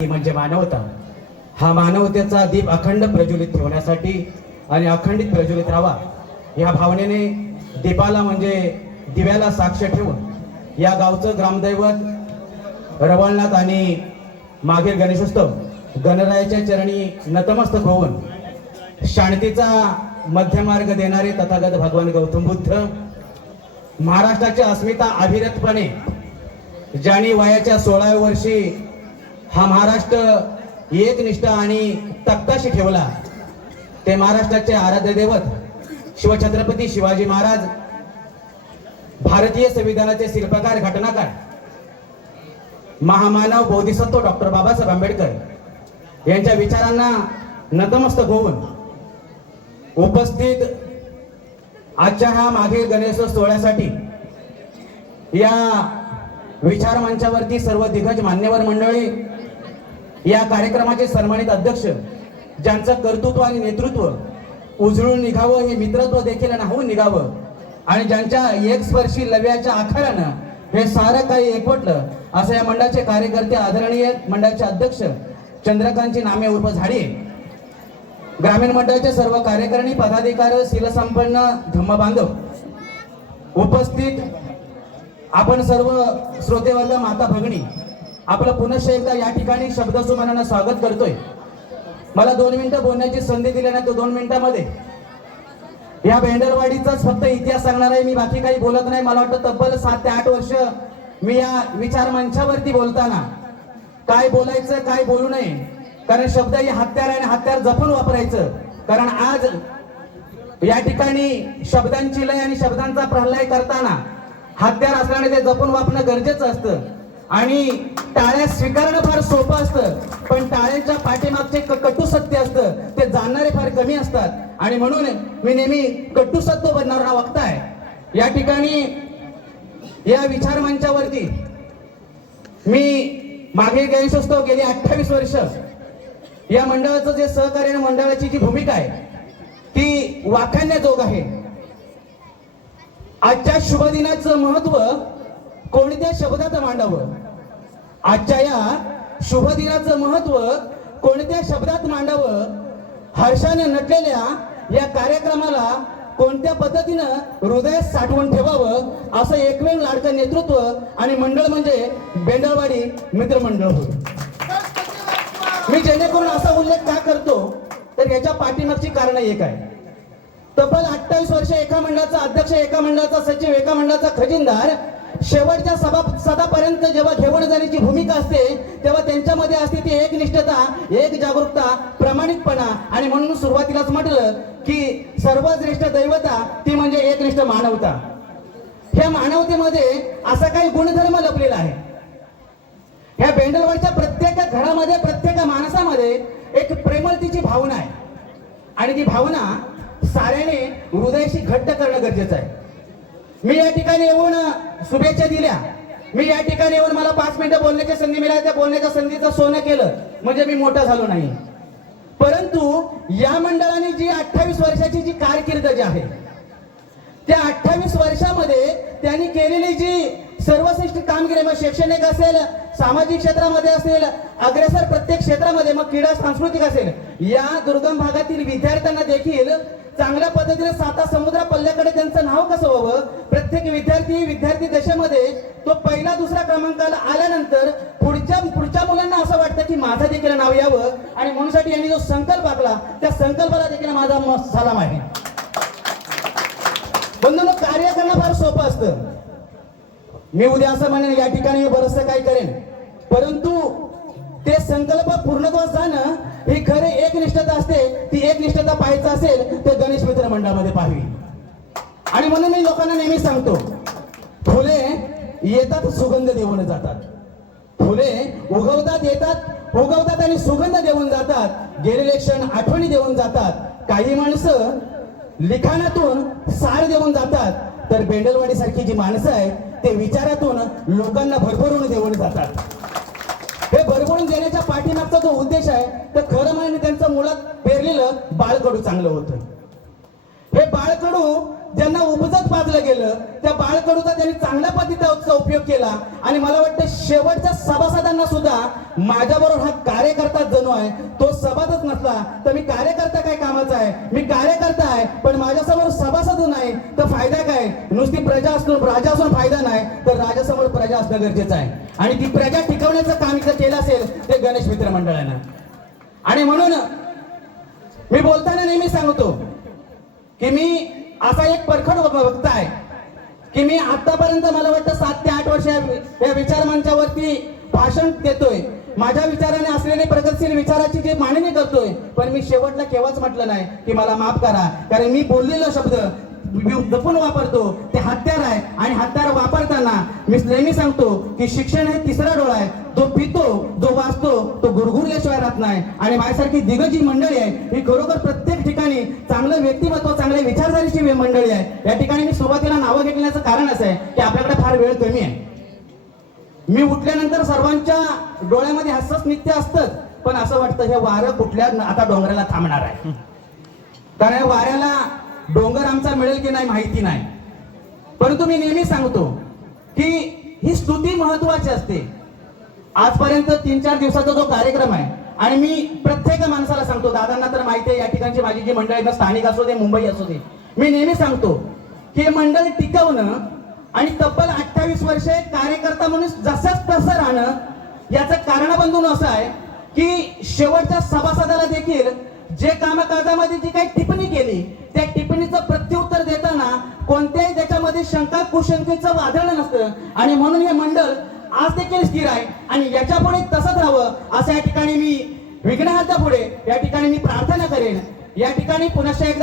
म्हणजे मानवता. हा मानवतेचा दीप अखंड प्रज्वलित ठेवण्यासाठी आणि अखंडित प्रज्वलित राहावा या भावनेने दीपाला म्हणजे दिव्याला साक्ष ठेवून या गावचं ग्रामदैवत रवळनाथ आणि मागील गणेशोत्सव गणरायाच्या चरणी नतमस्तक होऊन शांतीचा मध्यमार्ग देणारे तथागत भगवान गौतम बुद्ध, महाराष्ट्राची अस्मिता अविरतपणे ज्यांनी वयाच्या 16व्या वर्षी हा महाराष्ट्र एकनिष्ठा आणि तक्ताशी ठेवला, ते महाराष्ट्राचे आराध्य दैवत शिवछत्रपती शिवाजी महाराज, भारतीय संविधानाचे शिल्पकार घटनाकार महामानव बोधिसत्व डॉक्टर बाबासाहेब आंबेडकर यांच्या विचारांना नतमस्तक होऊन उपस्थित आजच्या हा मागील गणेशोत्सव सोहळ्यासाठी या विचार मंचावरती सर्व दिग्गज मान्यवर मंडळी, या कार्यक्रमाचे सन्मानित अध्यक्ष ज्यांचं कर्तृत्व आणि नेतृत्व उजळून निघावं, हे मित्रत्व देखील नाहून निघावं आणि ज्यांच्या एकस्पर्शी लव्याच्या आखाड्यानं हे सारं काही एकवटलं, असं या मंडळाचे कार्यकर्ते, आदरणीय मंडळाचे अध्यक्ष चंद्रकांतजी नामे उर्फ झाडे, ग्रामीण मंडळाचे सर्व कार्यकारिणी पदाधिकारी, शीलसंपन्न धम्मबांधव, उपस्थित आपण सर्व श्रोतेवर्ग, माता भगिनी, आपलं पुनश्च एकदा या ठिकाणी शब्दसुमनानं स्वागत करतोय. मला 2 मिनिटं बोलण्याची संधी दिली नाही, तो 2 मिनिटांमध्ये या भेंडरवाडीचाच फक्त इतिहास सांगणार आहे. मी बाकी काही बोलत नाही. मला वाटतं तब्बल 7 ते 8 वर्ष मी या विचार मंचावरती बोलताना काय बोलायचं काय बोलू नये, कारण शब्द ही हत्यार आहे आणि हत्यार जपून वापरायचं. कारण आज या ठिकाणी शब्दांची लय आणि शब्दांचा प्रलय करताना हत्यार असल्याने ते जपून वापरणं गरजेचं असतं. आणि टाळ्या स्वीकारणं फार सोपं असतं, पण टाळ्यांच्या पाठीमागचे कटू सत्य असतं, ते जाणणारे फार कमी असतात. आणि म्हणून मी नेहमी कटू सत्य बनणारा वक्ता आहे. या ठिकाणी या विचार मंचावरती मी मागे गणेशोत्सव गेली 28 वर्ष या मंडळाचं जे सहकार्य, मंडळाची जी भूमिका आहे ती वाखाणण्याजोग आहे. आजच्या शुभ दिनाचं महत्व कोणत्या शब्दात मांडावं, आजच्या या शुभ दिनाचं महत्व कोणत्या शब्दात मांडावं, हर्षाने नटलेल्या या कार्यक्रमाला कोणत्या पद्धतीनं हृदयात साठवून ठेवावं, असं एकमेव लाडकं नेतृत्व आणि मंडळ म्हणजे भेंडरवाडी मित्रमंडळ होय. मी जेणेकरून असा उल्लेख का करतो तर याच्या पाठीमागची कारण एक आहे. तब्बल 28 वर्ष एका मंडळाचा अध्यक्ष, एका मंडळाचा सचिव, एका मंडळाचा खजिनदार, शेवटच्या सभापर्यंत जेव्हा घेऊन जाण्याची भूमिका असते तेव्हा त्यांच्यामध्ये असते ती एकनिष्ठता, एक जागरूकता, प्रामाणिकपणा. आणि म्हणून सुरुवातीलाच म्हटलं की सर्वश्रेष्ठ दैवता ती म्हणजे एकनिष्ठ मानवता. ह्या मानवतेमध्ये असा काही गुणधर्म लपलेला आहे. ह्या भेंडरवाडीच्या प्रत्येक घरामध्ये, प्रत्येक माणसामध्ये एक प्रेमळतेची भावना आहे आणि ती भावना साऱ्याने हृदयाशी घट्ट करणं गरजेचं आहे. मी या ठिकाणी येऊन शुभेच्छा दिल्या, मी या ठिकाणी येऊन मला 5 मिनिटं बोलण्याची संधी मिळाली, त्या बोलण्याच्या संधीचं सोनं केलं म्हणजे मी मोठा झालो नाही. परंतु या मंडळाने जी 28 वर्षाची जी कारकीर्द जी आहे त्या 28 वर्षामध्ये त्यांनी केलेली जी सर्वश्रेष्ठ कामगिरी, मग शैक्षणिक असेल, सामाजिक क्षेत्रामध्ये असेल, अग्रेसर प्रत्येक क्षेत्रामध्ये, मग क्रीडा सांस्कृतिक असेल, या दुर्गम भागातील विद्यार्थ्यांना देखील चांगल्या पद्धतीने 7 समुद्र पल्ल्याकडे त्यांचं नाव कसं व्हावं, प्रत्येक विद्यार्थी दशेमध्ये तो पहिला दुसरा क्रमांकाला आल्यानंतर पुढच्या मुलांना असं वाटतं की माझं देखील नाव यावं. आणि म्हणूनसाठी यांनी जो संकल्प आखला त्या संकल्पाला देखील माझा सलाम आहे. बंधूंनो, कार्य करणं फार सोपं असतं. मी उद्या असं म्हणेन या ठिकाणी मी बरंचसं काही करेन, परंतु ते संकल्प पूर्णत्वास जाणं ही खरे एकनिष्ठता असते. ती एकनिष्ठता पाहायचं असेल तर गणेश मित्र मंडळामध्ये पाहावी. आणि म्हणून मी लोकांना नेहमी सांगतो, फुले येतात सुगंध देऊन जातात, फुले उगवतात आणि सुगंध देऊन जातात, गेलेले क्षण आठवणी देऊन जातात. काही माणसं लिखाणातून सार देऊन जातात, तर भेंडरवाडी सारखी जी माणसं आहेत ते विचारातून लोकांना भरभरून देऊन जातात. हे भरभरून देण्याच्या पाठीमागचा जो उद्देश आहे तर खरं म्हणजे त्यांचं मुळात पेरलेलं बाळकडू चांगलं होतं. हे बाळकडू ज्यांना उपजत पाजलं गेलं त्या बाळकडूचा त्यांनी चांगल्या पद्धतीचा उपयोग केला आणि मला वाटतं शेवटच्या सभासदांना सुद्धा माझ्याबरोबर हा कार्यकर्ता जणू आहे तो सभासद नसला तर मी कार्यकर्ता काय कामाचा आहे, मी कार्यकर्ता आहे पण माझ्यासमोर सभासद नाही तर फायदा काय? नुसती प्रजा असून राजा असून फायदा नाही तर राजासमोर प्रजा असणं गरजेचं आहे आणि ती प्रजा टिकवण्याचं काम इथं केलं असेल ते गणेश मित्र मंडळानं. आणि म्हणून मी बोलताना नेहमी सांगतो की मी असा एक परखड वक्ता आहे की मी आतापर्यंत मला वाटतं 7 ते 8 वर्ष या विचार मंचावरती भाषण देतोय, माझ्या विचाराने असलेले प्रगतशील विचाराची जी मांडणी करतोय, पण मी शेवटला केव्हाच म्हटलं नाही की मला माफ करा, कारण मी बोललेला शब्द जपून वापरतो ते हत्यार आहे आणि हत्यार वापरताना मी नेहमी सांगतो की शिक्षण हे तिसरा डोळा आहे, जो पितो जो वाचतो तो गुरगुरल्याशिवाय राहत नाही. आणि माझ्यासारखी दिग्गजी मंडळी आहे ही खरोखर प्रत्येक ठिकाणी चांगलं व्यक्तिमत्व चांगल्या विचारधारेची मंडळी आहे. या ठिकाणी मी सुरुवातीला नावं घेतल्याचं कारण असं आहे की आपल्याकडे फार वेळ कमी आहे. मी उठल्यानंतर सर्वांच्या डोळ्यामध्ये हास्यच नित्य असतं, पण असं वाटतं हे वारं कुठल्या आता डोंगराला थांबणार आहे, कारण वाऱ्याला डोंगर आमचा मिळेल की नाही माहिती नाही. परंतु मी नेहमी सांगतो की ही स्तुती महत्वाची असते. आजपर्यंत 3-4 दिवसाचा जो कार्यक्रम आहे आणि मी प्रत्येक माणसाला सांगतो, दादांना तर माहिती आहे या ठिकाणची माझी जी मंडळी आहे स्थानिक असू दे मुंबई असू दे, मी नेहमी सांगतो की हे मंडळ टिकवणं आणि तब्बल 28 वर्षे कार्यकर्ता म्हणून जसंच तसं राहणं याचं कारणबंधून असं आहे की शेवटच्या सभासदाला देखील जे कामकाजामध्ये जी काही टिप्पणी केली त्या टिप्पणीचं प्रत्युत्तर देताना कोणत्याही त्याच्यामध्ये शंका कुशंकेचं वादळ नसतं आणि म्हणून हे मंडळ आज देखील स्थिर आहे आणि याच्या पुढे तसंच राहावं असं या ठिकाणी मी विघ्नहर्त्या पुढे या ठिकाणी मी प्रार्थना करेन. या ठिकाणी पुन्हा एकदा